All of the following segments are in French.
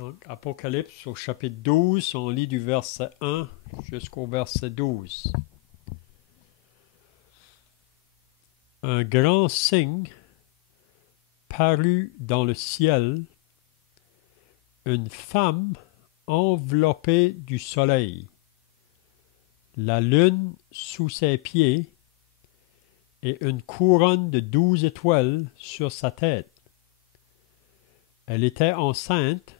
Donc, Apocalypse au chapitre 12, on lit du verset 1 jusqu'au verset 12. Un grand signe parut dans le ciel, une femme enveloppée du soleil, la lune sous ses pieds et une couronne de 12 étoiles sur sa tête. Elle était enceinte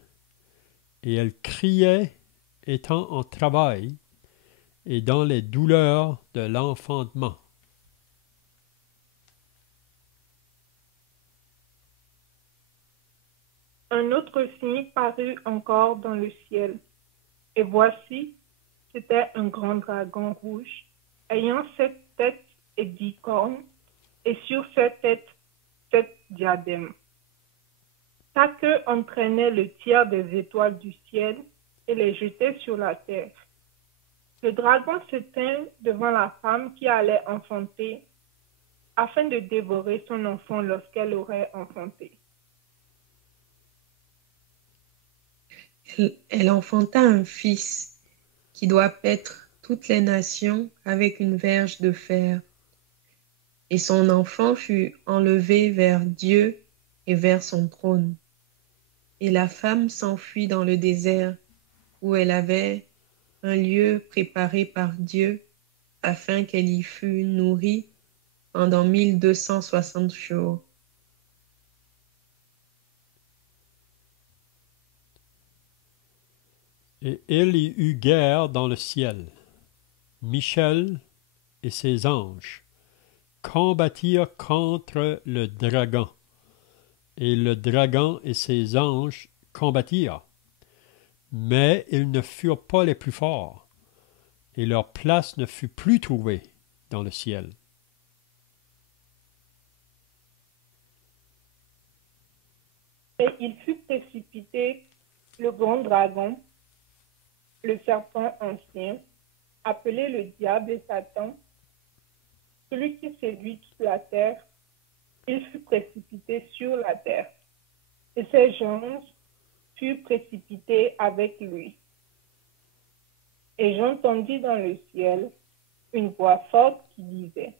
et elle criait étant en travail et dans les douleurs de l'enfantement. Un autre signe parut encore dans le ciel, et voici, c'était un grand dragon rouge, ayant 7 têtes et 10 cornes, et sur ses têtes 7 diadèmes. Sa queue entraînait le tiers des étoiles du ciel et les jetait sur la terre. Le dragon se tint devant la femme qui allait enfanter, afin de dévorer son enfant lorsqu'elle aurait enfanté. Elle enfanta un fils qui doit paître toutes les nations avec une verge de fer. Et son enfant fut enlevé vers Dieu et vers son trône. Et la femme s'enfuit dans le désert, où elle avait un lieu préparé par Dieu, afin qu'elle y fût nourrie pendant 1260 jours. Et il y eut guerre dans le ciel. Michel et ses anges combattirent contre le dragon, et le dragon et ses anges combattirent. Mais ils ne furent pas les plus forts, et leur place ne fut plus trouvée dans le ciel. Et il fut précipité, le grand dragon, le serpent ancien, appelé le diable et Satan, celui qui séduit toute la terre, il fut précipité sur la terre, et ses anges furent précipités avec lui. Et j'entendis dans le ciel une voix forte qui disait,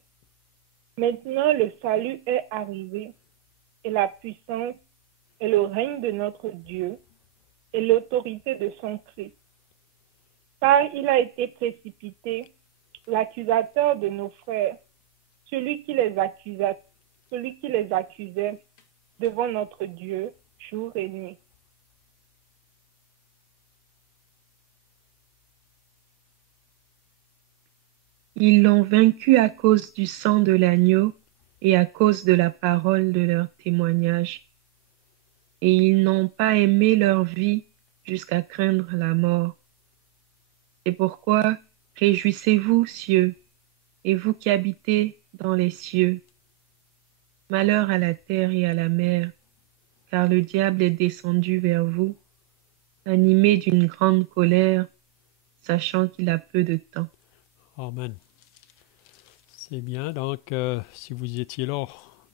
maintenant le salut est arrivé, et la puissance et le règne de notre Dieu, et l'autorité de son Christ. Car il a été précipité, l'accusateur de nos frères, celui qui les accusait devant notre Dieu jour et nuit. Ils l'ont vaincu à cause du sang de l'agneau et à cause de la parole de leur témoignage. Et ils n'ont pas aimé leur vie jusqu'à craindre la mort. C'est pourquoi réjouissez-vous, cieux, et vous qui habitez dans les cieux. Malheur à la terre et à la mer, car le diable est descendu vers vous, animé d'une grande colère, sachant qu'il a peu de temps. Amen. C'est bien. Donc, si vous étiez là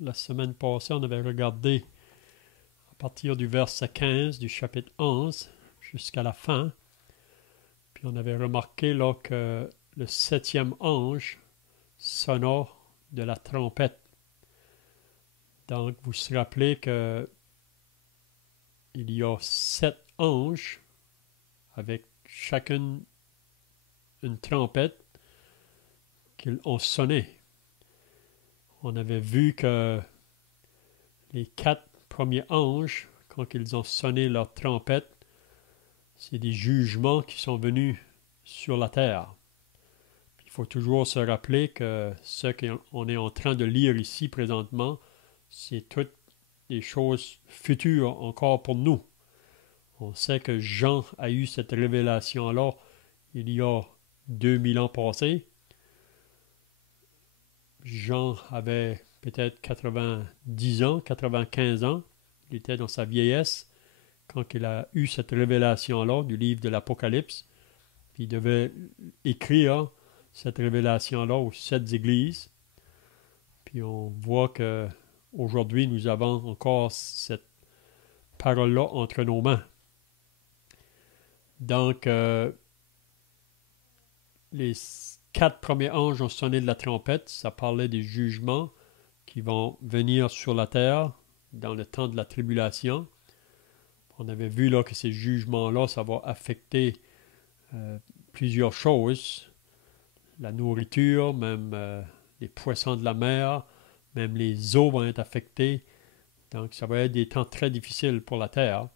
la semaine passée, on avait regardé à partir du verset 15 du chapitre 11 jusqu'à la fin. Puis on avait remarqué là que le 7e ange sonna de la trompette. Donc, vous vous rappelez que il y a 7 anges avec chacune une trompette qu'ils ont sonné. On avait vu que les 4 premiers anges, quand ils ont sonné leur trompette, c'est des jugements qui sont venus sur la terre. Il faut toujours se rappeler que ce qu'on est en train de lire ici présentement, c'est toutes des choses futures encore pour nous. On sait que Jean a eu cette révélation-là il y a 2000 ans passés. Jean avait peut-être 90 ans, 95 ans. Il était dans sa vieillesse quand il a eu cette révélation-là du livre de l'Apocalypse. Puis il devait écrire cette révélation-là aux 7 églises. Puis on voit que aujourd'hui nous avons encore cette parole-là entre nos mains. Donc, les 4 premiers anges ont sonné de la trompette. Ça parlait des jugements qui vont venir sur la terre dans le temps de la tribulation. On avait vu là que ces jugements-là, ça va affecter plusieurs choses. La nourriture, même les poissons de la mer, même les eaux vont être affectées. Donc, ça va être des temps très difficiles pour la terre.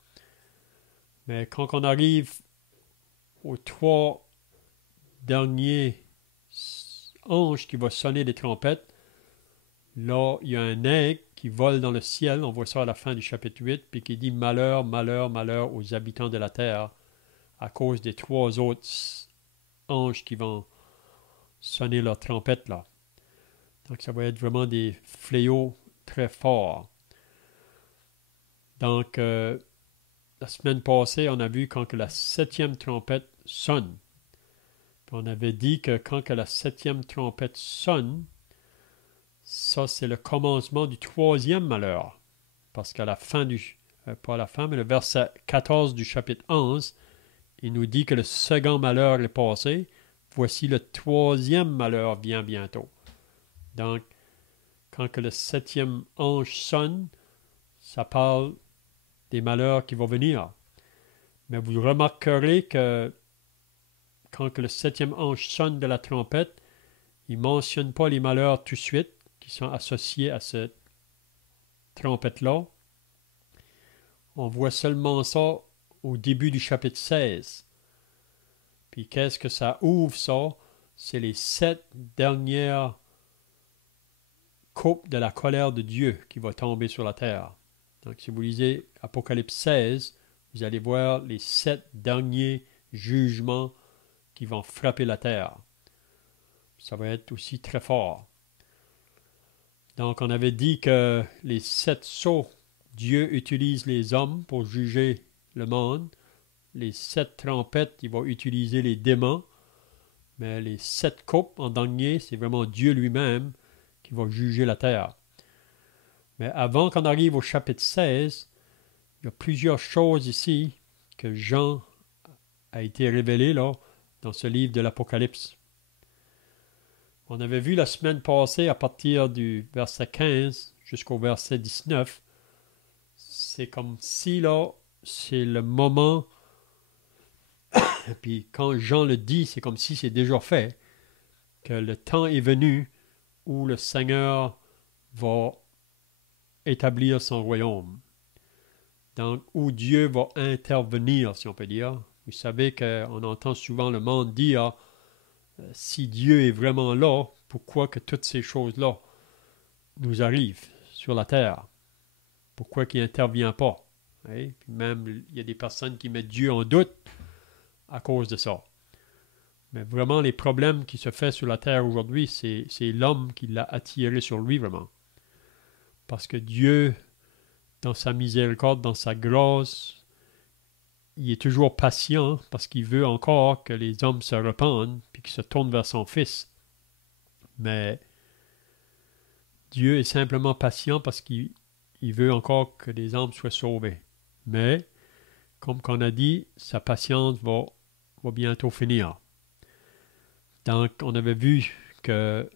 Mais quand on arrive aux 3 derniers anges qui vont sonner des trompettes, là, il y a un aigle qui vole dans le ciel, on voit ça à la fin du chapitre 8, puis qui dit « Malheur, malheur, malheur aux habitants de la terre » à cause des 3 autres anges qui vont sonner leur trompette là. Donc, ça va être vraiment des fléaux très forts. Donc, la semaine passée, on a vu quand que la 7e trompette sonne. Puis on avait dit que quand que la 7e trompette sonne, ça, c'est le commencement du 3e malheur. Parce qu'à la fin pas à la fin, mais le verset 14 du chapitre 11, il nous dit que le second malheur est passé. Voici le 3e malheur vient bientôt. Donc, quand que le 7e ange sonne, ça parle des malheurs qui vont venir. Mais vous remarquerez que quand que le 7e ange sonne de la trompette, il ne mentionne pas les malheurs tout de suite qui sont associés à cette trompette-là. On voit seulement ça au début du chapitre 16. Puis qu'est-ce que ça ouvre, ça? C'est les 7 dernières coupes de la colère de Dieu qui va tomber sur la terre. Donc, si vous lisez Apocalypse 16, vous allez voir les 7 derniers jugements qui vont frapper la terre. Ça va être aussi très fort. Donc, on avait dit que les 7 sceaux, Dieu utilise les hommes pour juger le monde. Les 7 trompettes, il va utiliser les démons. Mais les 7 coupes en dernier, c'est vraiment Dieu lui-même qui va juger la terre. Mais avant qu'on arrive au chapitre 16, il y a plusieurs choses ici que Jean a été révélé là, dans ce livre de l'Apocalypse. On avait vu la semaine passée, à partir du verset 15 jusqu'au verset 19, c'est comme si là, c'est le moment, et puis quand Jean le dit, c'est comme si c'est déjà fait, que le temps est venu où le Seigneur va établir son royaume. Donc, où Dieu va intervenir, si on peut dire. Vous savez qu'on entend souvent le monde dire, si Dieu est vraiment là, pourquoi que toutes ces choses-là nous arrivent sur la terre? Pourquoi qu'il n'intervient pas? Puis même, il y a des personnes qui mettent Dieu en doute à cause de ça. Mais vraiment, les problèmes qui se font sur la terre aujourd'hui, c'est l'homme qui l'a attiré sur lui, vraiment. Parce que Dieu, dans sa miséricorde, dans sa grâce, il est toujours patient parce qu'il veut encore que les hommes se repentent puis qu'ils se tournent vers son Fils. Mais Dieu est simplement patient parce qu'il veut encore que les hommes soient sauvés. Mais, comme on a dit, sa patience va bientôt finir. Donc, on avait vu que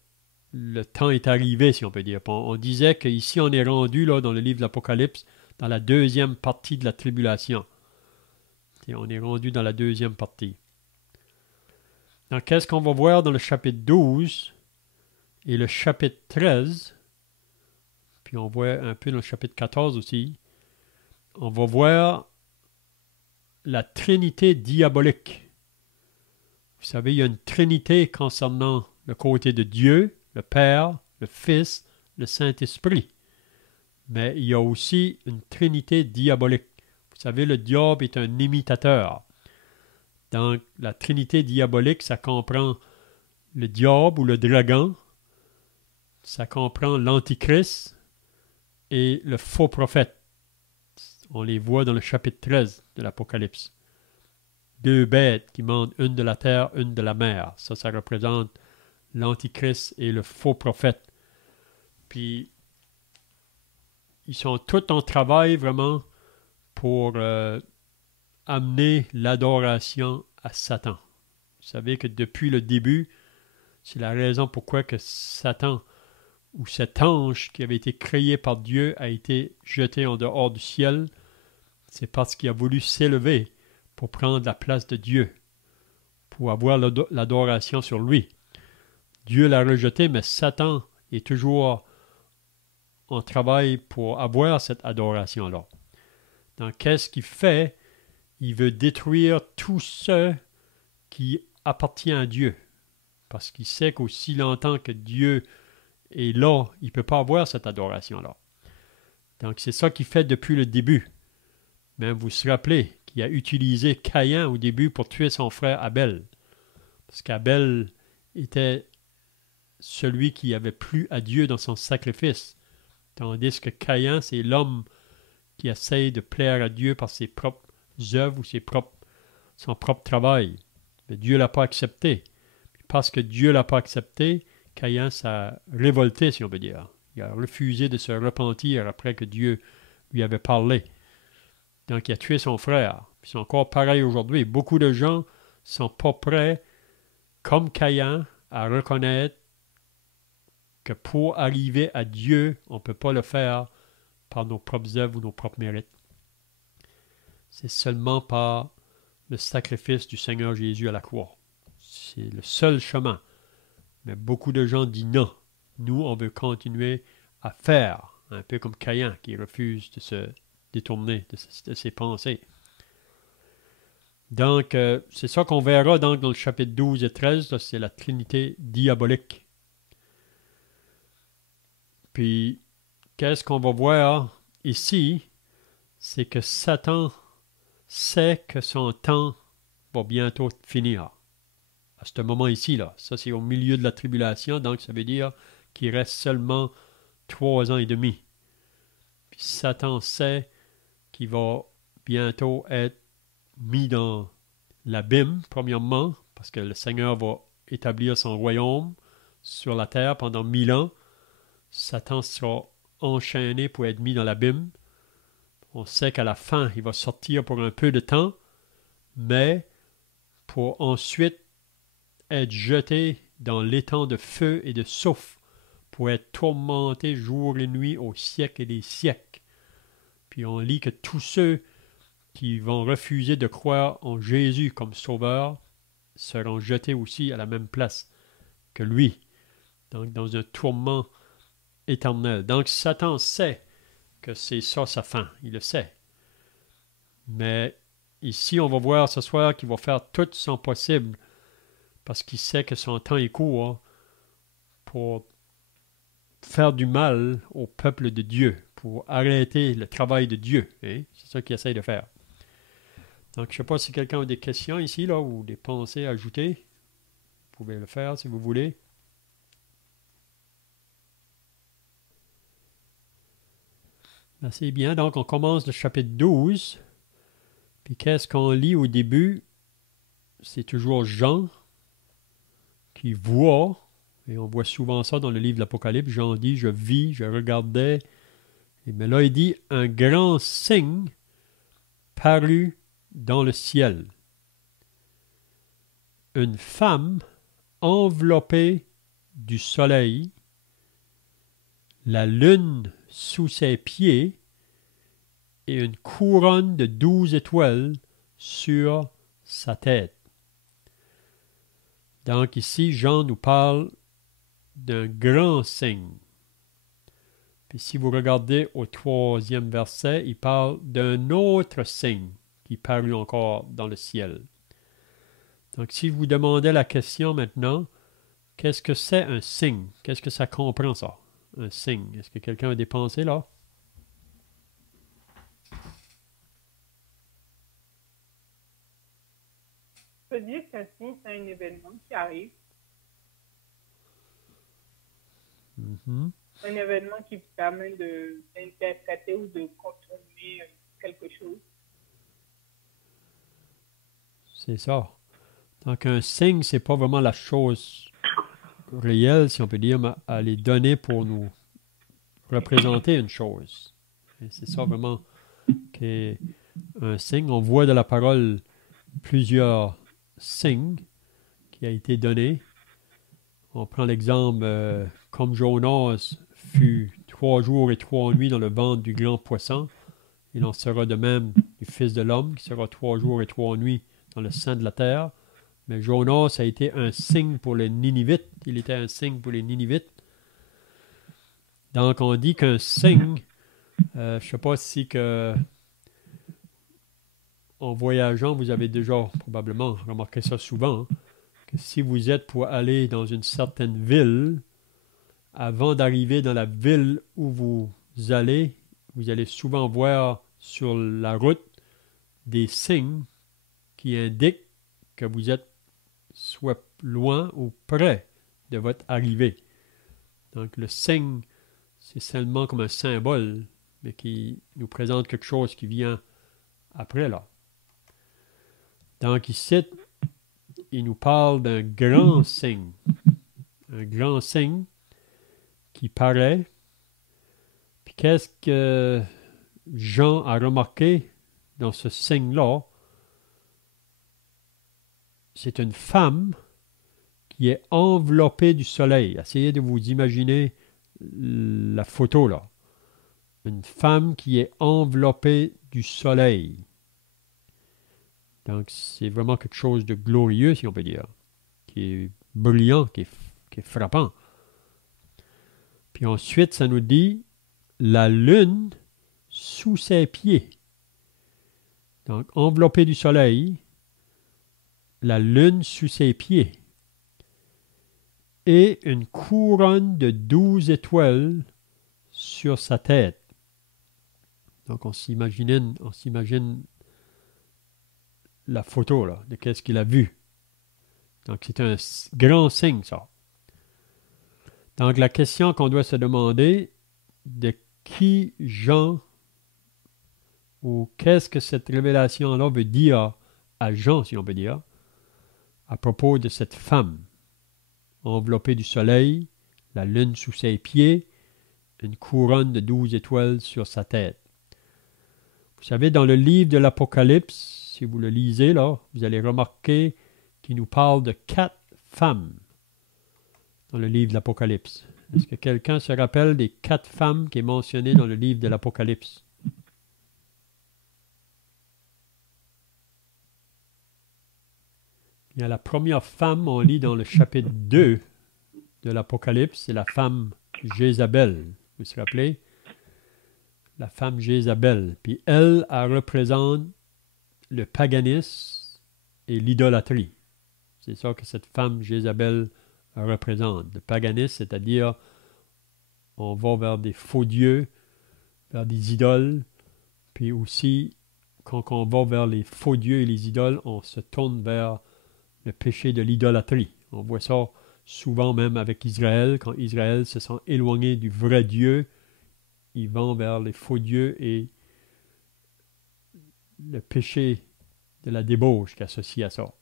le temps est arrivé, si on peut dire. On disait qu'ici, on est rendu, là, dans le livre de l'Apocalypse, dans la deuxième partie de la tribulation. Et on est rendu dans la deuxième partie. Donc, qu'est-ce qu'on va voir dans le chapitre 12 et le chapitre 13? Puis on voit un peu dans le chapitre 14 aussi. On va voir la trinité diabolique. Vous savez, il y a une trinité concernant le côté de Dieu, le Père, le Fils, le Saint-Esprit. Mais il y a aussi une trinité diabolique. Vous savez, le diable est un imitateur. Donc, la trinité diabolique, ça comprend le diable ou le dragon, ça comprend l'antichrist et le faux prophète. On les voit dans le chapitre 13 de l'Apocalypse. 2 bêtes qui montent, une de la terre, une de la mer. Ça représente l'antichrist et le faux prophète. Puis, ils sont tous en travail vraiment pour amener l'adoration à Satan. Vous savez que depuis le début, c'est la raison pourquoi que Satan, ou cet ange qui avait été créé par Dieu, a été jeté en dehors du ciel. C'est parce qu'il a voulu s'élever pour prendre la place de Dieu, pour avoir l'adoration sur lui. Dieu l'a rejeté, mais Satan est toujours en travail pour avoir cette adoration-là. Donc, qu'est-ce qu'il fait? Il veut détruire tout ce qui appartient à Dieu. Parce qu'il sait qu'aussi longtemps que Dieu est là, il ne peut pas avoir cette adoration-là. Donc, c'est ça qu'il fait depuis le début. Mais vous vous rappelez qu'il a utilisé Caïn au début pour tuer son frère Abel. Parce qu'Abel était celui qui avait plu à Dieu dans son sacrifice. Tandis que Caïn, c'est l'homme qui essaye de plaire à Dieu par ses propres œuvres ou son propre travail. Mais Dieu ne l'a pas accepté. Parce que Dieu ne l'a pas accepté, Caïn s'est révolté, si on veut dire. Il a refusé de se repentir après que Dieu lui avait parlé. Donc, il a tué son frère. Puis c'est encore pareil aujourd'hui. Beaucoup de gens ne sont pas prêts, comme Caïn, à reconnaître que pour arriver à Dieu, on ne peut pas le faire par nos propres œuvres ou nos propres mérites. C'est seulement par le sacrifice du Seigneur Jésus à la croix. C'est le seul chemin. Mais beaucoup de gens disent non. Nous, on veut continuer à faire, un peu comme Caïn qui refuse de se détourner de ses pensées. Donc, c'est ça qu'on verra donc, dans le chapitre 12 et 13, là, c'est la Trinité diabolique. Puis, qu'est-ce qu'on va voir ici? C'est que Satan sait que son temps va bientôt finir. À ce moment ici, là, ça c'est au milieu de la tribulation, donc ça veut dire qu'il reste seulement 3 ans et demi. Puis Satan sait qu'il va bientôt être mis dans l'abîme, premièrement, parce que le Seigneur va établir son royaume sur la terre pendant 1000 ans. Satan sera enchaîné pour être mis dans l'abîme. On sait qu'à la fin, il va sortir pour un peu de temps, mais pour ensuite être jeté dans l'étang de feu et de soufre, pour être tourmenté jour et nuit au siècle et des siècles. Puis on lit que tous ceux qui vont refuser de croire en Jésus comme sauveur seront jetés aussi à la même place que lui, donc dans un tourment éternel. Donc Satan sait que c'est ça sa fin, il le sait. Mais ici, on va voir ce soir qu'il va faire tout son possible parce qu'il sait que son temps est court pour faire du mal au peuple de Dieu, pour arrêter le travail de Dieu. Hein? C'est ça qu'il essaie de faire. Donc, je ne sais pas si quelqu'un a des questions ici, là, ou des pensées à ajouter. Vous pouvez le faire si vous voulez. Ben, c'est bien. Donc, on commence le chapitre 12. Puis, qu'est-ce qu'on lit au début? C'est toujours Jean qui voit, et on voit souvent ça dans le livre de l'Apocalypse. Jean dit, je vis, je regardais. Mais là, il dit, un grand signe parut dans le ciel. Une femme enveloppée du soleil, la lune sous ses pieds et une couronne de 12 étoiles sur sa tête. Donc ici, Jean nous parle d'un grand signe. Puis si vous regardez au 3e verset, il parle d'un autre signe qui parut encore dans le ciel. Donc si je vous demandais la question maintenant, qu'est-ce que c'est un signe? Qu'est-ce que ça comprend ça? Un signe. Est-ce que quelqu'un a des pensées là? Je peux dire qu'un signe, c'est un événement qui arrive. Mm-hmm. Un événement qui permet d'interpréter ou de contourner quelque chose. C'est ça. Donc un signe, c'est pas vraiment la chose réelle, si on peut dire, mais elle est donnée pour nous représenter une chose. Et c'est ça vraiment qui est un signe. On voit dans la parole plusieurs signes qui a été donné. On prend l'exemple, comme Jonas fut 3 jours et 3 nuits dans le ventre du grand poisson, il en sera de même du Fils de l'homme, qui sera 3 jours et 3 nuits dans le sein de la terre. Mais Jonas a été un signe pour les Ninivites. Il était un signe pour les Ninivites. Donc, on dit qu'un signe, je ne sais pas si que, en voyageant, vous avez déjà probablement remarqué ça souvent, hein, que si vous êtes pour aller dans une certaine ville, avant d'arriver dans la ville où vous allez souvent voir sur la route des signes qui indiquent que vous êtes soit loin ou près de votre arrivée. Donc le signe, c'est seulement comme un symbole, mais qui nous présente quelque chose qui vient après là. Donc ici, il nous parle d'un grand signe. Un grand signe qui paraît. Puis qu'est-ce que Jean a remarqué dans ce signe-là? C'est une femme qui est enveloppée du soleil. Essayez de vous imaginer la photo là. Une femme qui est enveloppée du soleil. Donc c'est vraiment quelque chose de glorieux, si on peut dire, qui est brillant, qui est frappant. Puis ensuite, ça nous dit la lune sous ses pieds. Donc, enveloppée du soleil, la lune sous ses pieds. Et une couronne de 12 étoiles sur sa tête. Donc, on s'imagine la photo là, de qu'est-ce qu'il a vu. Donc, c'est un grand signe, ça. Donc, la question qu'on doit se demander, de qui Jean, ou qu'est-ce que cette révélation-là veut dire à Jean, si on peut dire, à propos de cette femme, enveloppée du soleil, la lune sous ses pieds, une couronne de 12 étoiles sur sa tête. Vous savez, dans le livre de l'Apocalypse, si vous le lisez là, vous allez remarquer qu'il nous parle de 4 femmes dans le livre de l'Apocalypse. Est-ce que quelqu'un se rappelle des 4 femmes qui est mentionnées dans le livre de l'Apocalypse? Il y a la première femme, on lit dans le chapitre 2 de l'Apocalypse, c'est la femme Jézabel. Vous vous rappelez? La femme Jézabel. Puis elle représente le paganisme et l'idolâtrie. C'est ça que cette femme Jézabel représente. Le paganisme, c'est-à-dire on va vers des faux dieux, vers des idoles, puis aussi quand on va vers les faux dieux et les idoles, on se tourne vers le péché de l'idolâtrie. On voit ça souvent même avec Israël. Quand Israël se sent éloigné du vrai Dieu, ils vont vers les faux dieux et le péché de la débauche qui est associé à ça.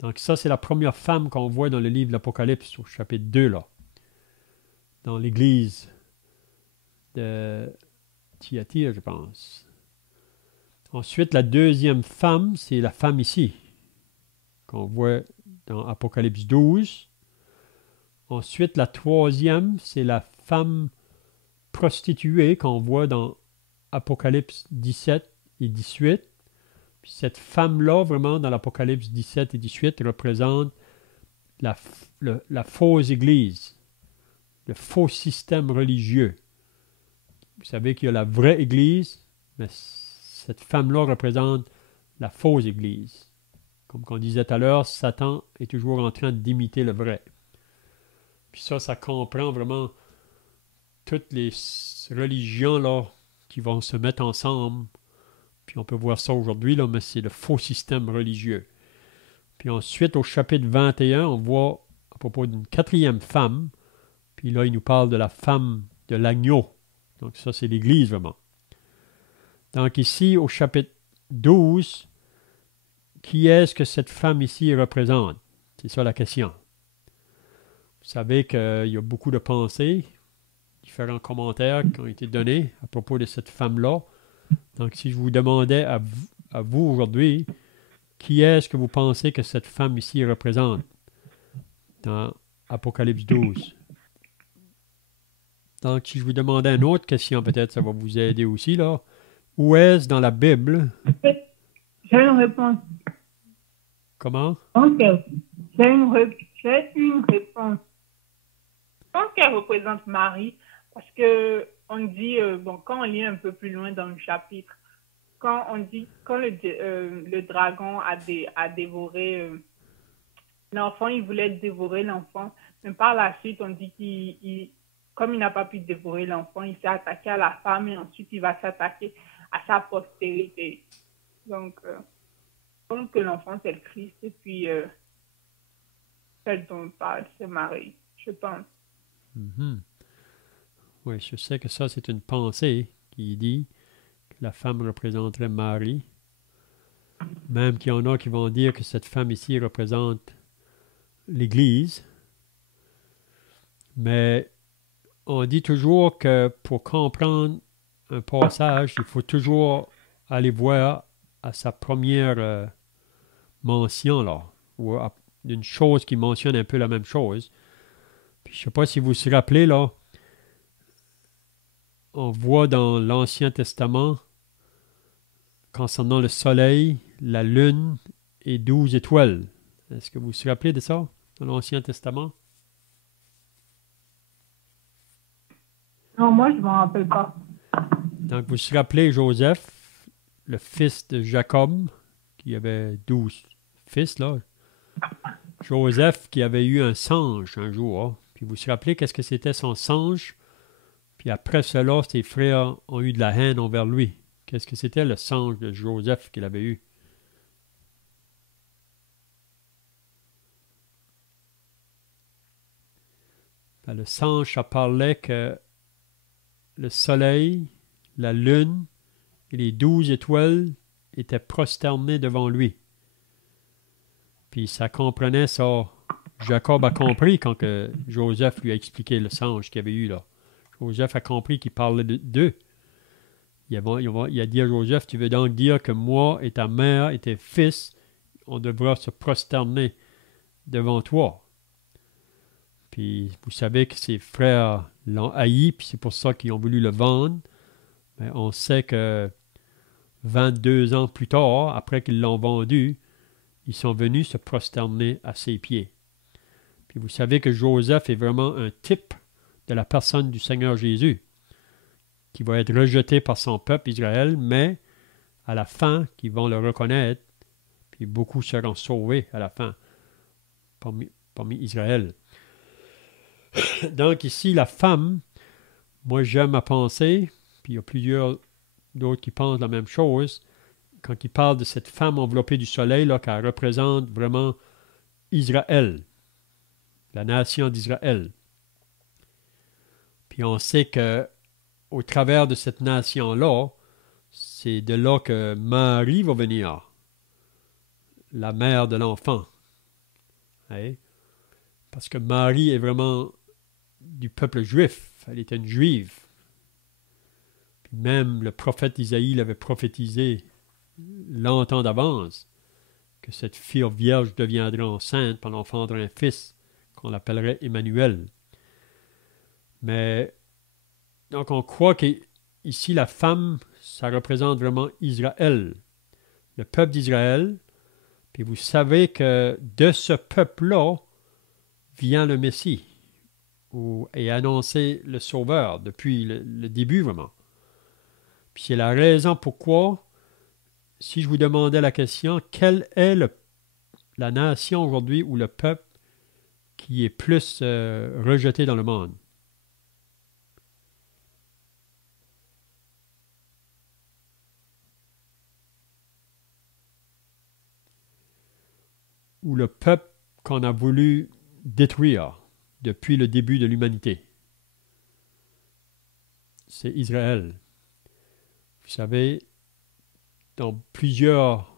Donc ça, c'est la première femme qu'on voit dans le livre de l'Apocalypse, au chapitre 2, là, dans l'église de Thyatire, je pense. Ensuite, la deuxième femme, c'est la femme ici, qu'on voit dans Apocalypse 12. Ensuite, la troisième, c'est la femme prostituée qu'on voit dans Apocalypse 17 et 18. Puis cette femme-là, vraiment, dans l'Apocalypse 17 et 18, représente la fausse église, le faux système religieux. Vous savez qu'il y a la vraie église, mais cette femme-là représente la fausse église. Comme on disait tout à l'heure, Satan est toujours en train d'imiter le vrai. Puis ça comprend vraiment toutes les religions là, qui vont se mettre ensemble. Puis on peut voir ça aujourd'hui, là, mais c'est le faux système religieux. Puis ensuite, au chapitre 21, on voit à propos d'une quatrième femme. Puis là, il nous parle de la femme de l'agneau. Donc ça, c'est l'Église vraiment. Donc ici, au chapitre 12, qui est-ce que cette femme ici représente? C'est ça la question. Vous savez qu'il y a beaucoup de pensées, différents commentaires qui ont été donnés à propos de cette femme-là. Donc, si je vous demandais à vous aujourd'hui, qui est-ce que vous pensez que cette femme ici représente dans Apocalypse 12? Donc, si je vous demandais une autre question, peut-être ça va vous aider aussi, là. Où est-ce dans la Bible? J'ai une réponse. Comment? Ok. J'ai une réponse. Je pense qu'elle représente Marie parce que on dit, bon, quand on lit un peu plus loin dans le chapitre, quand on dit, quand le dragon a dévoré l'enfant, il voulait dévorer l'enfant, mais par la suite, on dit comme il n'a pas pu dévorer l'enfant, il s'est attaqué à la femme et ensuite il va s'attaquer à sa postérité. Donc, je pense que l'enfant, c'est le Christ et puis celle dont on parle, c'est Marie, je pense. Mhm. Oui, je sais que ça, c'est une pensée qui dit que la femme représenterait Marie. Même qu'il y en a qui vont dire que cette femme ici représente l'Église. Mais on dit toujours que pour comprendre un passage, il faut toujours aller voir à sa première mention, là, ou d'une chose qui mentionne un peu la même chose. Puis je ne sais pas si vous vous rappelez, là, on voit dans l'Ancien Testament, concernant le soleil, la lune et 12 étoiles. Est-ce que vous vous rappelez de ça dans l'Ancien Testament? Non, moi, je ne m'en rappelle pas. Donc, vous vous rappelez Joseph, le fils de Jacob, qui avait 12 fils, là. Joseph qui avait eu un singe un jour. Hein. Puis vous vous rappelez qu'est-ce que c'était son singe? Puis après cela, ses frères ont eu de la haine envers lui. Qu'est-ce que c'était le singe de Joseph qu'il avait eu? Ben, le singe, ça parlait que le soleil, la lune et les 12 étoiles étaient prosternés devant lui. Puis ça comprenait ça. Jacob a compris quand que Joseph lui a expliqué le singe qu'il avait eu là. Joseph a compris qu'il parlait d'eux. Il a dit à Joseph, tu veux donc dire que moi et ta mère et tes fils, on devra se prosterner devant toi. Puis vous savez que ses frères l'ont haï, puis c'est pour ça qu'ils ont voulu le vendre. Mais on sait que 22 ans plus tard, après qu'ils l'ont vendu, ils sont venus se prosterner à ses pieds. Puis vous savez que Joseph est vraiment un type de la personne du Seigneur Jésus, qui va être rejeté par son peuple Israël, mais à la fin, qui vont le reconnaître, puis beaucoup seront sauvés à la fin parmi Israël. Donc ici, la femme, moi j'aime à penser, puis il y a plusieurs d'autres qui pensent la même chose, quand ils parlent de cette femme enveloppée du soleil, là, qu'elle représente vraiment Israël, la nation d'Israël. Puis on sait que au travers de cette nation-là, c'est de là que Marie va venir, la mère de l'enfant. Hein? Parce que Marie est vraiment du peuple juif, elle était une juive. Puis même le prophète Isaïe l'avait prophétisé longtemps d'avance, que cette fille vierge deviendrait enceinte pour engendrer un fils, qu'on l'appellerait Emmanuel. Mais, donc on croit qu'ici la femme, ça représente vraiment Israël, le peuple d'Israël. Puis vous savez que de ce peuple-là vient le Messie, et annoncé le Sauveur depuis le début vraiment. Puis c'est la raison pourquoi, si je vous demandais la question, quelle est la nation aujourd'hui ou le peuple qui est plus rejeté dans le monde? Ou le peuple qu'on a voulu détruire depuis le début de l'humanité? C'est Israël. Vous savez, dans plusieurs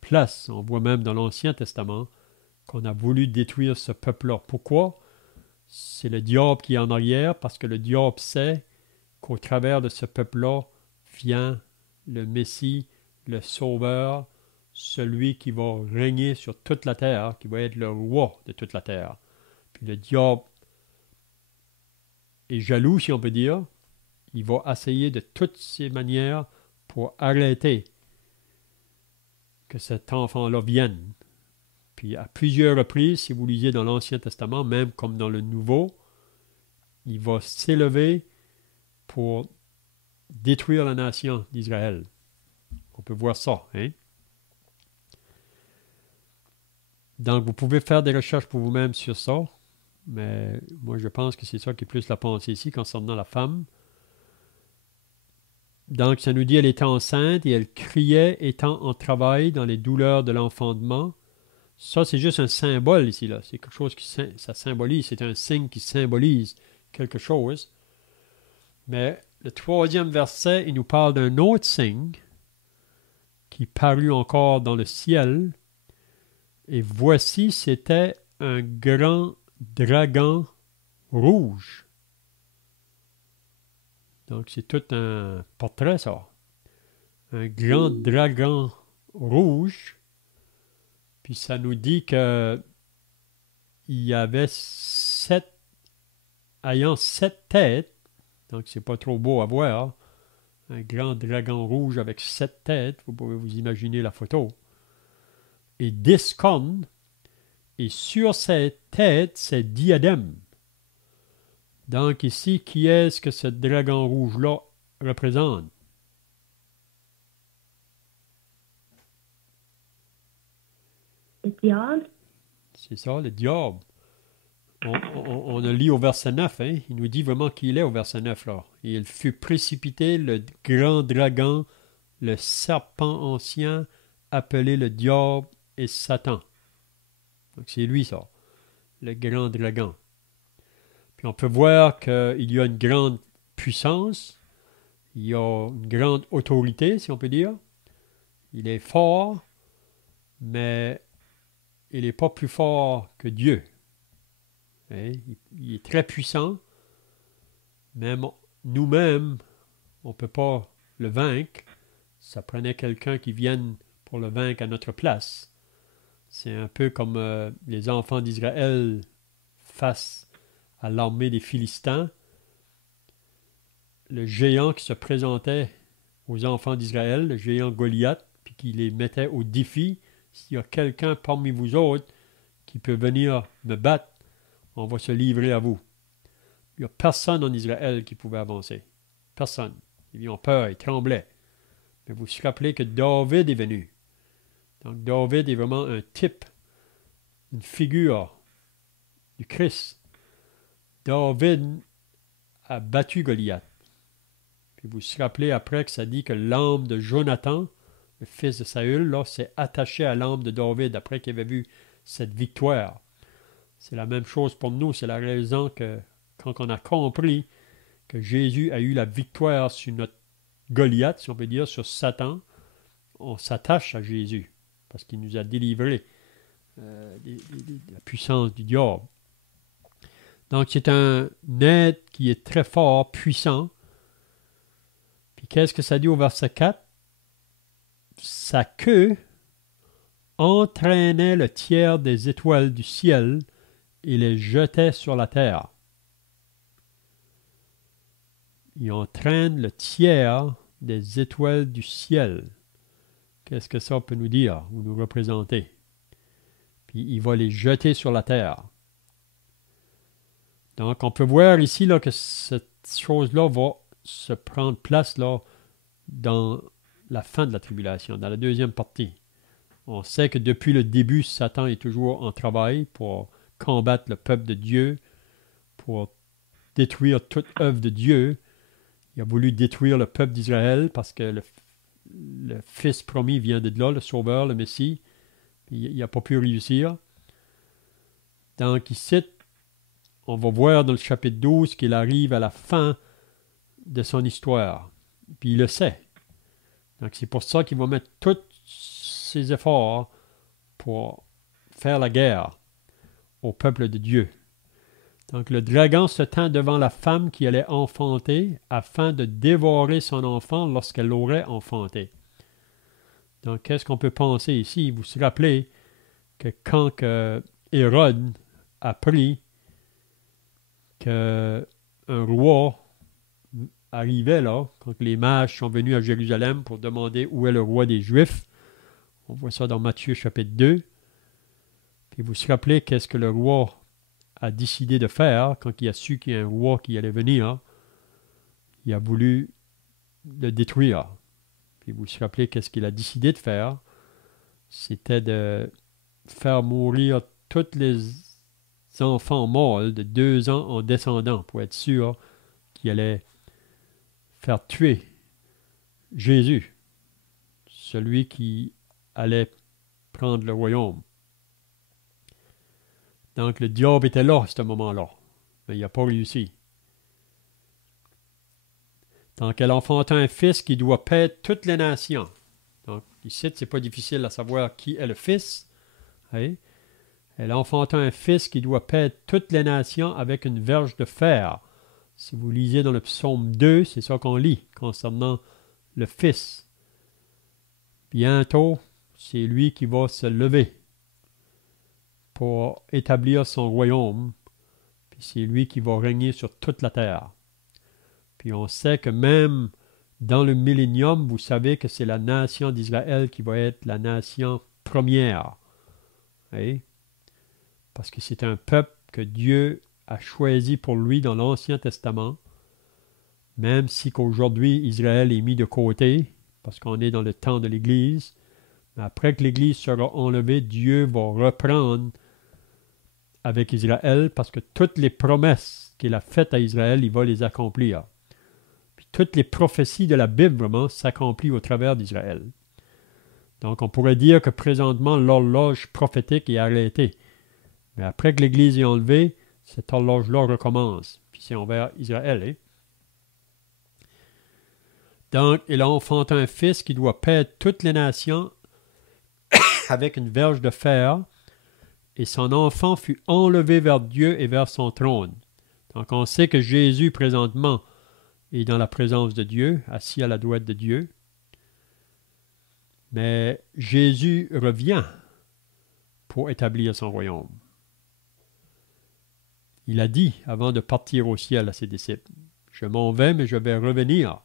places, on voit même dans l'Ancien Testament, qu'on a voulu détruire ce peuple-là. Pourquoi? C'est le diable qui est en arrière, parce que le diable sait qu'au travers de ce peuple-là vient le Messie, le Sauveur, celui qui va régner sur toute la terre, qui va être le roi de toute la terre. Puis le diable est jaloux, si on peut dire. Il va essayer de toutes ses manières pour arrêter que cet enfant-là vienne. Puis à plusieurs reprises, si vous lisez dans l'Ancien Testament, même comme dans le Nouveau, il va s'élever pour détruire la nation d'Israël. On peut voir ça, hein? Donc, vous pouvez faire des recherches pour vous-même sur ça, mais moi, je pense que c'est ça qui est plus la pensée ici concernant la femme. Donc, ça nous dit, elle était enceinte et elle criait étant en travail dans les douleurs de l'enfantement. Ça, c'est juste un symbole ici, là. C'est quelque chose qui ça symbolise, c'est un signe qui symbolise quelque chose. Mais le 3e verset, il nous parle d'un autre signe qui parut encore dans le ciel. Et voici, c'était un grand dragon rouge. Donc, c'est tout un portrait, ça. Un grand dragon rouge. Puis ça nous dit que il y avait ayant 7 têtes. Donc, c'est pas trop beau à voir. Un grand dragon rouge avec 7 têtes. Vous pouvez vous imaginer la photo. Et 10 cornes. Et sur ces têtes, ces diadèmes. Donc ici, qui est-ce que ce dragon rouge-là représente? Le diable. C'est ça, le diable. On a lu au verset 9, hein? Il nous dit vraiment qui il est au verset 9, là. Et il fut précipité, le grand dragon, le serpent ancien, appelé le diable et Satan. Donc c'est lui, ça, le grand dragon. Puis on peut voir qu'il y a une grande puissance, il y a une grande autorité, si on peut dire. Il est fort, mais il n'est pas plus fort que Dieu. Hein? Il est très puissant. Même nous-mêmes, on ne peut pas le vaincre. Ça prenait quelqu'un qui vienne pour le vaincre à notre place. C'est un peu comme les enfants d'Israël face à l'armée des Philistins. Le géant qui se présentait aux enfants d'Israël, le géant Goliath, puis qui les mettait au défi. S'il y a quelqu'un parmi vous autres qui peut venir me battre, on va se livrer à vous. Il n'y a personne en Israël qui pouvait avancer. Personne. Ils ont peur, ils tremblaient. Mais vous vous rappelez que David est venu. Donc David est vraiment un type, une figure du Christ. David a battu Goliath. Puis vous vous rappelez après que ça dit que l'âme de Jonathan, le fils de Saül, là, s'est attaché à l'âme de David après qu'il avait vu cette victoire. C'est la même chose pour nous. C'est la raison que quand on a compris que Jésus a eu la victoire sur notre Goliath, si on peut dire, sur Satan, on s'attache à Jésus parce qu'il nous a délivrés de la puissance du diable. Donc, c'est un être qui est très fort, puissant. Puis, qu'est-ce que ça dit au verset 4? Sa queue entraînait le tiers des étoiles du ciel et les jetait sur la terre. Il entraîne le tiers des étoiles du ciel. Qu'est-ce que ça peut nous dire ou nous représenter? Puis, il va les jeter sur la terre. Donc, on peut voir ici là, que cette chose-là va se prendre place là, dans la fin de la tribulation, dans la deuxième partie. On sait que depuis le début, Satan est toujours en travail pour combattre le peuple de Dieu, pour détruire toute œuvre de Dieu. Il a voulu détruire le peuple d'Israël parce que le Fils promis vient de là, le Sauveur, le Messie. Il n'a pas pu réussir. Donc, ici, on va voir dans le chapitre 12 qu'il arrive à la fin de son histoire. Puis il le sait. Donc c'est pour ça qu'il va mettre tous ses efforts pour faire la guerre au peuple de Dieu. Donc le dragon se tint devant la femme qui allait enfanter afin de dévorer son enfant lorsqu'elle l'aurait enfanté. Donc qu'est-ce qu'on peut penser ici? Vous vous rappelez que quand Hérode apprit qu'un roi arrivait là, quand les mages sont venus à Jérusalem pour demander où est le roi des Juifs, on voit ça dans Matthieu chapitre 2, puis vous vous rappelez qu'est-ce que le roi a décidé de faire quand il a su qu'il y a un roi qui allait venir. Il a voulu le détruire. Puis vous vous rappelez qu'est-ce qu'il a décidé de faire? C'était de faire mourir tous les enfants mâles de 2 ans en descendant pour être sûr qu'il allait faire tuer Jésus, celui qui allait prendre le royaume. Donc le diable était là à ce moment-là, mais il n'a pas réussi. Donc elle enfanta un fils qui doit paître toutes les nations. Donc ici, c'est pas difficile à savoir qui est le fils. Hein? Elle enfanta un fils qui doit paître toutes les nations avec une verge de fer. Si vous lisez dans le psaume 2, c'est ça qu'on lit concernant le fils. Bientôt, c'est lui qui va se lever pour établir son royaume, puis c'est lui qui va régner sur toute la terre. Puis on sait que même dans le millénium, vous savez que c'est la nation d'Israël qui va être la nation première. Oui? Parce que c'est un peuple que Dieu a choisi pour lui dans l'Ancien Testament, même si qu'aujourd'hui Israël est mis de côté, parce qu'on est dans le temps de l'Église. Mais après que l'Église sera enlevée, Dieu va reprendre avec Israël, parce que toutes les promesses qu'il a faites à Israël, il va les accomplir. Puis toutes les prophéties de la Bible, vraiment, s'accomplissent au travers d'Israël. Donc on pourrait dire que présentement, l'horloge prophétique est arrêtée. Mais après que l'Église est enlevée, cette horloge-là recommence. Puis c'est envers Israël. Hein? Donc, il a enfanté un fils qui doit paître toutes les nations avec une verge de fer, et son enfant fut enlevé vers Dieu et vers son trône. Donc, on sait que Jésus, présentement, est dans la présence de Dieu, assis à la droite de Dieu. Mais Jésus revient pour établir son royaume. Il a dit, avant de partir au ciel à ses disciples, « Je m'en vais, mais je vais revenir. »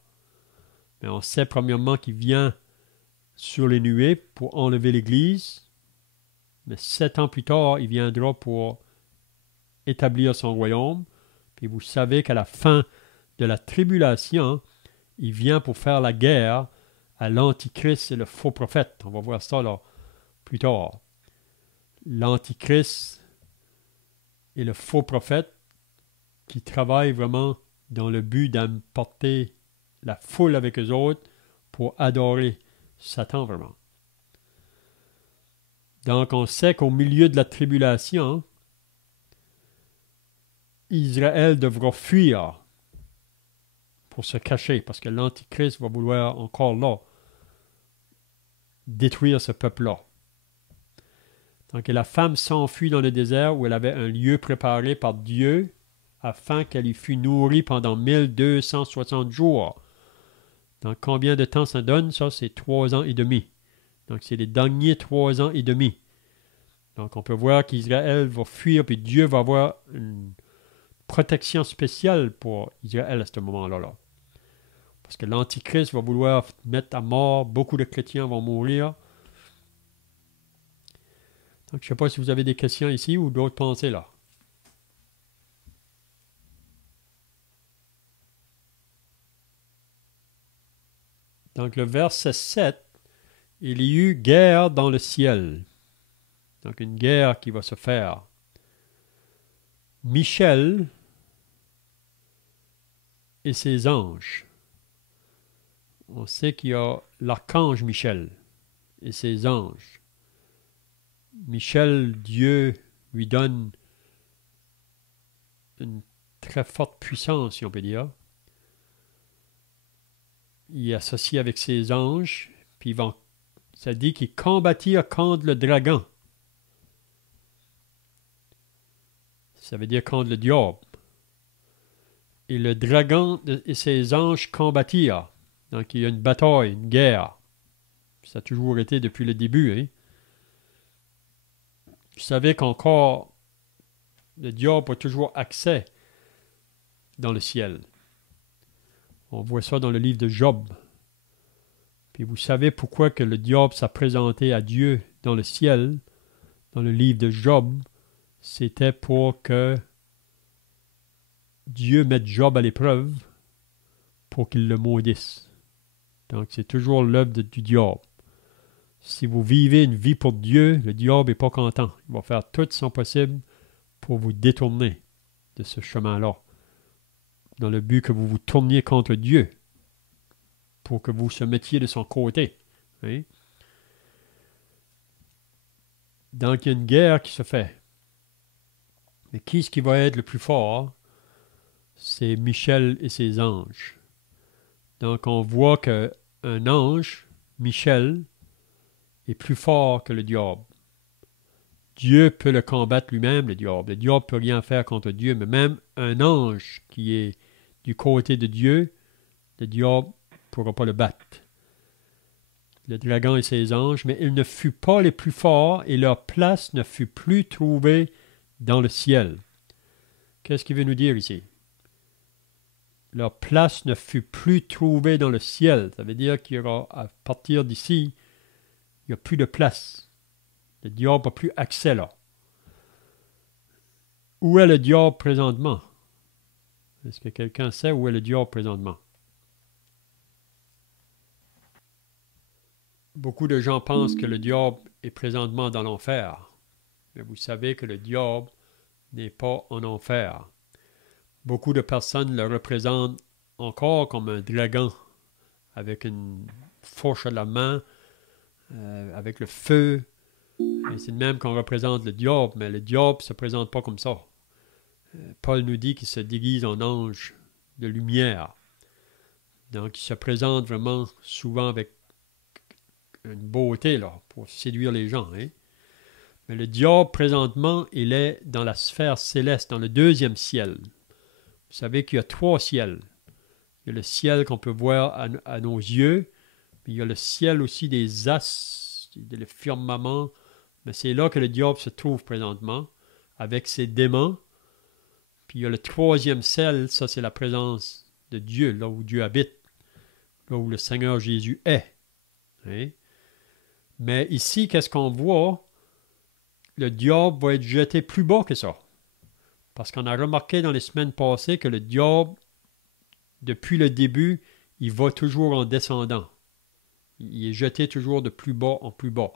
Mais on sait premièrement qu'il vient sur les nuées pour enlever l'Église. Mais 7 ans plus tard, il viendra pour établir son royaume. Puis vous savez qu'à la fin de la tribulation, il vient pour faire la guerre à l'Antichrist et le faux prophète. On va voir ça là plus tard. L'Antichrist et le faux prophète qui travaillent vraiment dans le but d'emporter la foule avec eux autres pour adorer Satan vraiment. Donc on sait qu'au milieu de la tribulation, Israël devra fuir pour se cacher, parce que l'Antichrist va vouloir encore là détruire ce peuple-là. Donc la femme s'enfuit dans le désert où elle avait un lieu préparé par Dieu afin qu'elle y fût nourrie pendant 1260 jours. Donc combien de temps ça donne? Ça, c'est 3 ans et demi. Donc c'est les derniers 3 ans et demi. Donc on peut voir qu'Israël va fuir, puis Dieu va avoir une protection spéciale pour Israël à ce moment-là. Parce que l'Antichrist va vouloir mettre à mort, beaucoup de chrétiens vont mourir. Donc je ne sais pas si vous avez des questions ici ou d'autres pensées là. Donc le verset 7, il y eut guerre dans le ciel. Donc une guerre qui va se faire. Michel et ses anges. On sait qu'il y a l'archange Michel et ses anges. Michel, Dieu lui donne une très forte puissance, si on peut dire. Il est associé avec ses anges, puis ça dit qu'ils combattirent contre le dragon. Ça veut dire contre le diable. Et le dragon et ses anges combattirent. Donc il y a une bataille, une guerre. Ça a toujours été depuis le début. Hein? Vous savez qu'encore, le diable a toujours accès dans le ciel. On voit ça dans le livre de Job. Puis vous savez pourquoi que le diable s'est présenté à Dieu dans le ciel, dans le livre de Job, c'était pour que Dieu mette Job à l'épreuve pour qu'il le maudisse. Donc c'est toujours l'œuvre du diable. Si vous vivez une vie pour Dieu, le diable n'est pas content. Il va faire tout son possible pour vous détourner de ce chemin-là, dans le but que vous vous tourniez contre Dieu, pour que vous se mettiez de son côté. Hein? Donc, il y a une guerre qui se fait. Mais qui est-ce qui va être le plus fort? C'est Michel et ses anges. Donc, on voit qu'un ange, Michel, est plus fort que le diable. Dieu peut le combattre lui-même, le diable. Le diable ne peut rien faire contre Dieu, mais même un ange qui est du côté de Dieu, le diable ne pourra pas le battre. Le dragon et ses anges, mais ils ne furent pas les plus forts et leur place ne fut plus trouvée dans le ciel. Qu'est-ce qu'il veut nous dire ici? Leur place ne fut plus trouvée dans le ciel. Ça veut dire qu'il y aura, à partir d'ici, il n'y a plus de place. Le diable n'a plus accès là. Où est le diable présentement? Est-ce que quelqu'un sait où est le diable présentement? Beaucoup de gens pensent que le diable est présentement dans l'enfer. Mais vous savez que le diable n'est pas en enfer. Beaucoup de personnes le représentent encore comme un dragon, avec une fourche à la main, avec le feu. Et c'est de même qu'on représente le diable, mais le diable ne se présente pas comme ça. Paul nous dit qu'il se déguise en ange de lumière. Donc, il se présente vraiment souvent avec une beauté là, pour séduire les gens. Hein? Mais le diable, présentement, il est dans la sphère céleste, dans le deuxième ciel. Vous savez qu'il y a 3 ciels. Il y a le ciel qu'on peut voir à nos yeux, puis il y a le ciel aussi des astres, le firmament. Mais c'est là que le diable se trouve présentement, avec ses démons. Puis il y a le 3e ciel, ça c'est la présence de Dieu, là où Dieu habite, là où le Seigneur Jésus est. Hein? Mais ici, qu'est-ce qu'on voit? Le diable va être jeté plus bas que ça. Parce qu'on a remarqué dans les semaines passées que le diable, depuis le début, il va toujours en descendant. Il est jeté toujours de plus bas en plus bas.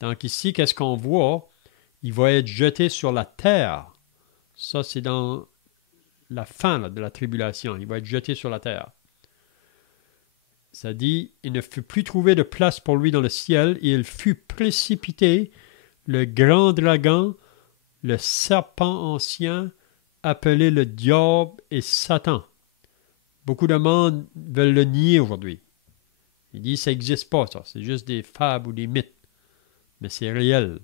Donc ici, qu'est-ce qu'on voit? Il va être jeté sur la terre. Ça, c'est dans la fin là, de la tribulation. Il va être jeté sur la terre. Ça dit, il ne fut plus trouvé de place pour lui dans le ciel, et il fut précipité, le grand dragon, le serpent ancien, appelé le diable et Satan. Beaucoup de monde veulent le nier aujourd'hui. Ils disent que ça n'existe pas, ça. C'est juste des fables ou des mythes. Mais c'est réel.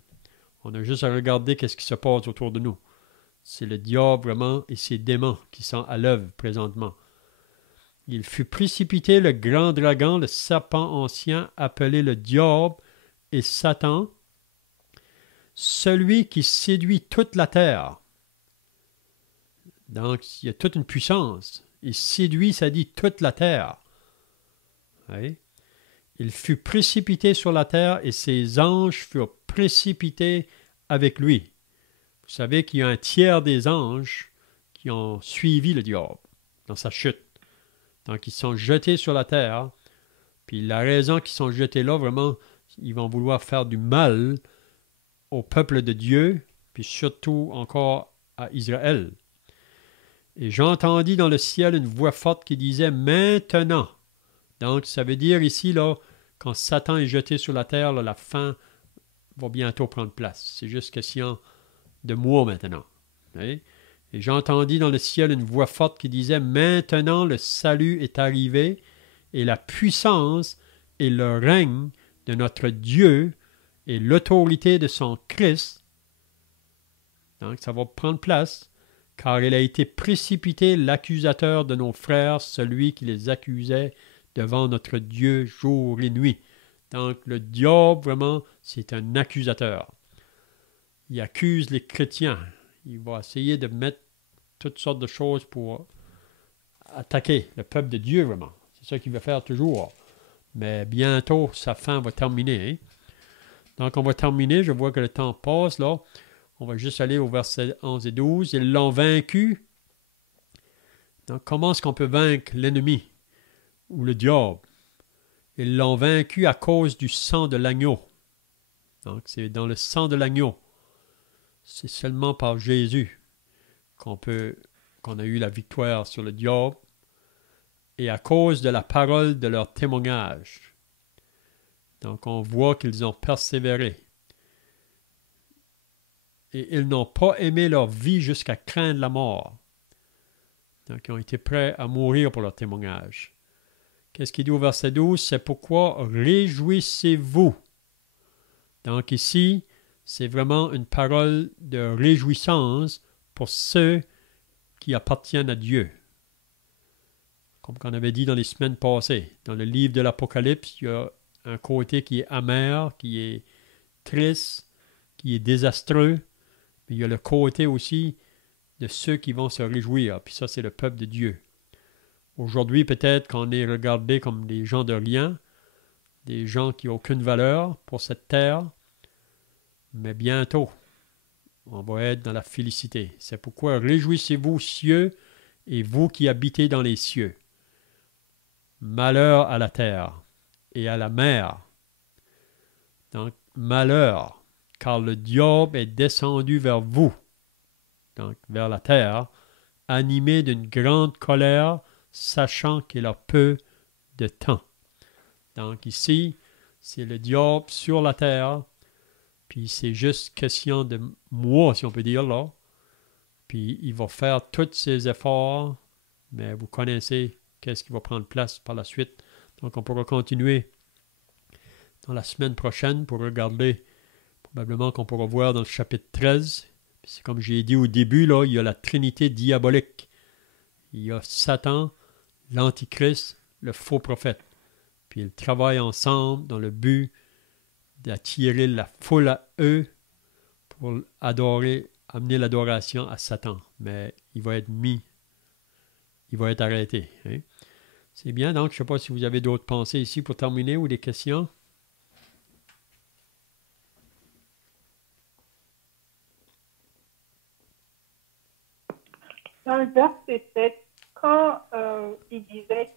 On a juste à regarder ce qui se passe autour de nous. C'est le diable vraiment et ses démons qui sont à l'œuvre présentement. Il fut précipité le grand dragon, le serpent ancien, appelé le diable et Satan, celui qui séduit toute la terre. Donc, il y a toute une puissance. Il séduit, ça dit, toute la terre. Oui. Il fut précipité sur la terre et ses anges furent précipités avec lui. Vous savez qu'il y a un tiers des anges qui ont suivi le diable dans sa chute. Donc, ils sont jetés sur la terre. Puis la raison qu'ils sont jetés là, vraiment, ils vont vouloir faire du mal au peuple de Dieu, puis surtout encore à Israël. Et j'entendis dans le ciel une voix forte qui disait « Maintenant ». Donc, ça veut dire ici, là, quand Satan est jeté sur la terre, là, la fin va bientôt prendre place. C'est juste question de mois maintenant. Oui? Et j'entendis dans le ciel une voix forte qui disait « Maintenant le salut est arrivé, et la puissance et le règne de notre Dieu et l'autorité de son Christ, Donc, ça va prendre place, car il a été précipité l'accusateur de nos frères, celui qui les accusait devant notre Dieu jour et nuit. Donc, le diable, vraiment, c'est un accusateur. Il accuse les chrétiens. Il va essayer de mettre toutes sortes de choses pour attaquer le peuple de Dieu, vraiment. C'est ça qu'il va faire toujours. Mais bientôt, sa fin va terminer. Hein? Donc, on va terminer. Je vois que le temps passe, là. On va juste aller au verset 11 et 12. Ils l'ont vaincu. Donc, comment est-ce qu'on peut vaincre l'ennemi ou le diable? Ils l'ont vaincu à cause du sang de l'agneau. Donc, c'est dans le sang de l'agneau. C'est seulement par Jésus qu'on a eu la victoire sur le diable. Et à cause de la parole de leur témoignage. Donc, on voit qu'ils ont persévéré. Et ils n'ont pas aimé leur vie jusqu'à craindre la mort. Donc, ils ont été prêts à mourir pour leur témoignage. Qu'est-ce qu'il dit au verset 12? C'est pourquoi réjouissez-vous. Donc, ici, c'est vraiment une parole de réjouissance pour ceux qui appartiennent à Dieu. Comme on avait dit dans les semaines passées. Dans le livre de l'Apocalypse, il y a un côté qui est amer, qui est triste, qui est désastreux. Mais il y a le côté aussi de ceux qui vont se réjouir. Puis ça, c'est le peuple de Dieu. Aujourd'hui, peut-être qu'on est regardé comme des gens de rien, des gens qui n'ont aucune valeur pour cette terre. Mais bientôt, on va être dans la félicité. C'est pourquoi réjouissez-vous, cieux, et vous qui habitez dans les cieux. Malheur à la terre et à la mer. Donc, malheur, car le diable est descendu vers vous, donc vers la terre, animé d'une grande colère, sachant qu'il a peu de temps. Donc ici, c'est le diable sur la terre, puis c'est juste question de moi, si on peut dire là. Puis il va faire tous ses efforts, mais vous connaissez qu'est-ce qui va prendre place par la suite. Donc, on pourra continuer dans la semaine prochaine pour regarder, probablement qu'on pourra voir dans le chapitre 13. Puis c'est comme j'ai dit au début, là, il y a la trinité diabolique. Il y a Satan, l'Antichrist, le faux prophète. Puis ils travaillent ensemble dans le but d'attirer la foule à eux pour amener l'adoration à Satan. Mais il va être arrêté. Hein? C'est bien, donc je ne sais pas si vous avez d'autres pensées ici pour terminer ou des questions. Dans le verset 7, quand il disait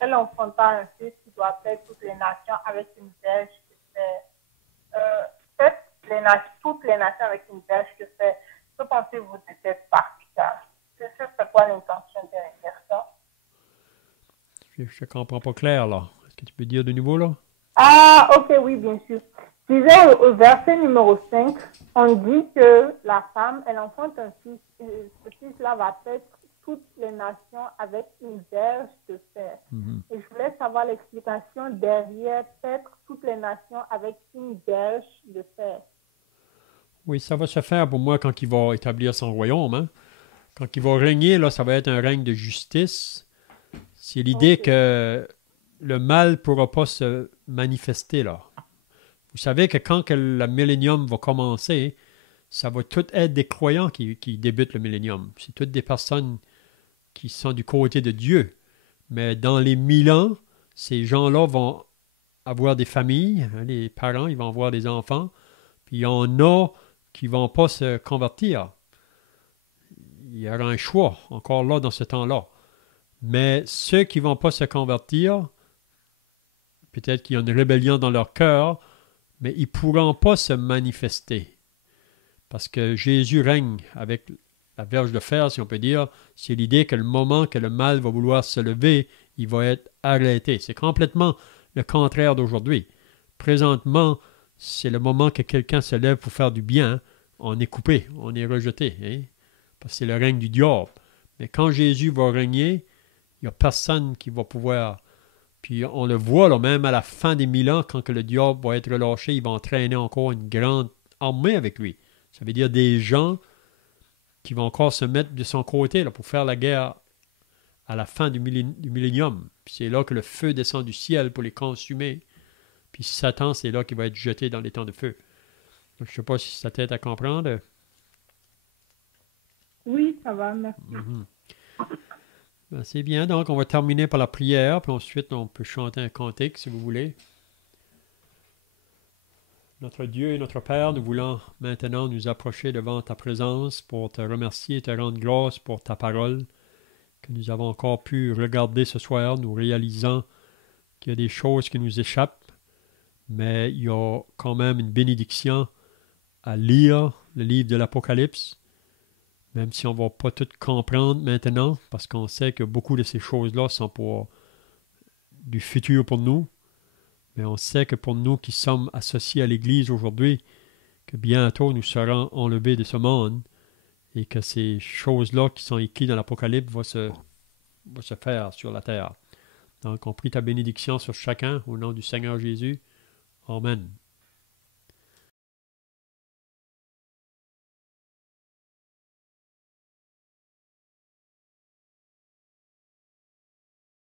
elle enfanta un fils qui doit faire toutes les nations avec une verge que fait, toutes les nations avec une verge que fait, que pensez-vous de cette partie-là? C'est quoi l'intention derrière ça? Je ne comprends pas clair, là. Est-ce que tu peux dire de nouveau, là? Ah, ok, oui, bien sûr. Je disais au verset numéro 5, on dit que la femme, elle enfante un fils. Ce fils-là va être toutes les nations avec une verge de fer. Mm-hmm. Et je voulais savoir l'explication derrière peut-être toutes les nations avec une verge de fer. Oui, ça va se faire pour moi quand il va établir son royaume. Hein? Quand il va régner, là, ça va être un règne de justice. C'est l'idée que le mal ne pourra pas se manifester là. Vous savez que quand le millénium va commencer, ça va tout être des croyants qui débutent le millénium. C'est toutes des personnes qui sont du côté de Dieu. Mais dans les 1000 ans, ces gens-là vont avoir des familles, hein, les parents, ils vont avoir des enfants, puis il y en a qui ne vont pas se convertir. Il y aura un choix encore là dans ce temps-là. Mais ceux qui ne vont pas se convertir, peut-être qu'il y a une rébellion dans leur cœur, mais ils ne pourront pas se manifester. Parce que Jésus règne avec la verge de fer, si on peut dire. C'est l'idée que le moment que le mal va vouloir se lever, il va être arrêté. C'est complètement le contraire d'aujourd'hui. Présentement, c'est le moment que quelqu'un se lève pour faire du bien. On est coupé, on est rejeté. Hein? Parce que c'est le règne du diable. Mais quand Jésus va régner, il n'y a personne qui va pouvoir. Puis on le voit là, même à la fin des 1000 ans, quand que le diable va être relâché, il va entraîner encore une grande armés avec lui. Ça veut dire des gens qui vont encore se mettre de son côté là, pour faire la guerre à la fin du millénium. Puis c'est là que le feu descend du ciel pour les consumer. Puis Satan, c'est là qu'il va être jeté dans les temps de feu. Donc, je ne sais pas si ça t'aide à comprendre. Oui, ça va, merci. Ben, c'est bien. Donc, on va terminer par la prière. Puis ensuite, on peut chanter un cantique si vous voulez. Notre Dieu et notre Père, nous voulons maintenant nous approcher devant ta présence pour te remercier et te rendre grâce pour ta parole que nous avons encore pu regarder ce soir, nous réalisant qu'il y a des choses qui nous échappent, mais il y a quand même une bénédiction à lire le livre de l'Apocalypse, même si on ne va pas tout comprendre maintenant, parce qu'on sait que beaucoup de ces choses-là sont pour du futur pour nous. Mais on sait que pour nous qui sommes associés à l'Église aujourd'hui, que bientôt nous serons enlevés de ce monde et que ces choses-là qui sont écrites dans l'Apocalypse vont se faire sur la terre. Donc, on prie ta bénédiction sur chacun au nom du Seigneur Jésus. Amen.